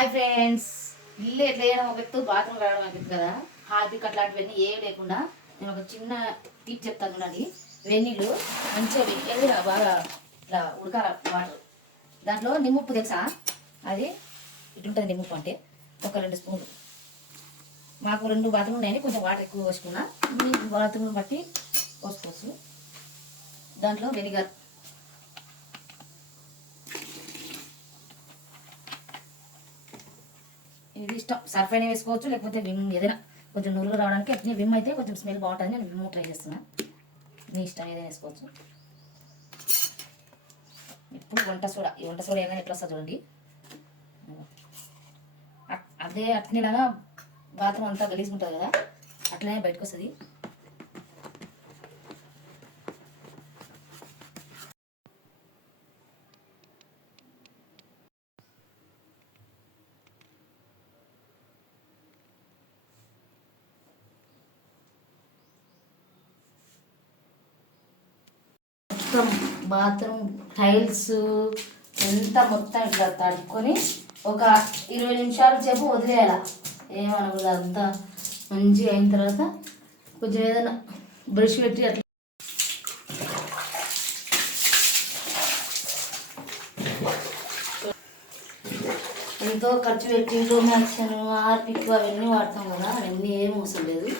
Hi friends. ఇల్లు ఎట్లా చేయడం ఒక ఎత్తు బాత్రూమ్ రావడం ఒక ఎత్తు కదా. హార్పిక్ అట్లాంటివన్నీ ఏవి లేకుండా నేను ఒక చిన్న టిప్ చెప్తాను చూడండి. వెన్నీళ్ళు మంచిగా వెళ్ళి బాగా ఇట్లా ఉడకాల వాటర్. దాంట్లో నిమ్ముప్పు తెలుసా? అది ఇటుంటుంది నిమ్ముప్పు అంటే ఒక రెండు స్పూన్లు. మాకు రెండు బాత్రూమ్ ఉన్నాయని కొంచెం వాటర్ ఎక్కువ పోసుకున్నా. మీ బాత్రూమ్ బట్టి పోసుకోవచ్చు. దాంట్లో వెనిగర్ ఇది ఇష్టం. సర్ఫ్ అయినా వేసుకోవచ్చు లేకపోతే విమ్ ఏదైనా కొంచెం నురుగు రావడానికి అట్నే విమ్ అయితే కొంచెం స్మెల్ బాగుంటుంది నేను విమ్ ట్రై చేస్తున్నాను నీ ఇష్టం ఏదైనా వేసుకోవచ్చు. ఇప్పుడు వంట సోడా. ఈ వంట సోడా ఏదైనా ఎట్లా వస్తుంది చూడండి. అదే అట్నేలాగా బాత్రూమ్ అంతా గలీజ్ ఉంటుంది కదా అట్లనే బయటకు వస్తుంది. మొత్తం బాత్రూమ్ టైల్స్ ఎంత మొత్తం ఇట్లా తడుకొని ఒక ఇరవై నిమిషాల సేపు వదిలేయాల. ఏమనకూడదు అంతా మంచిగా అయిన తర్వాత కొంచెం ఏదైనా బ్రష్ పెట్టి అట్లా ఎంతో ఖర్చు పెట్టి రోమాక్షన్ ఆర్పిక్ అవన్నీ వాడతాం కదా అవన్నీ ఏం అవసరం లేదు.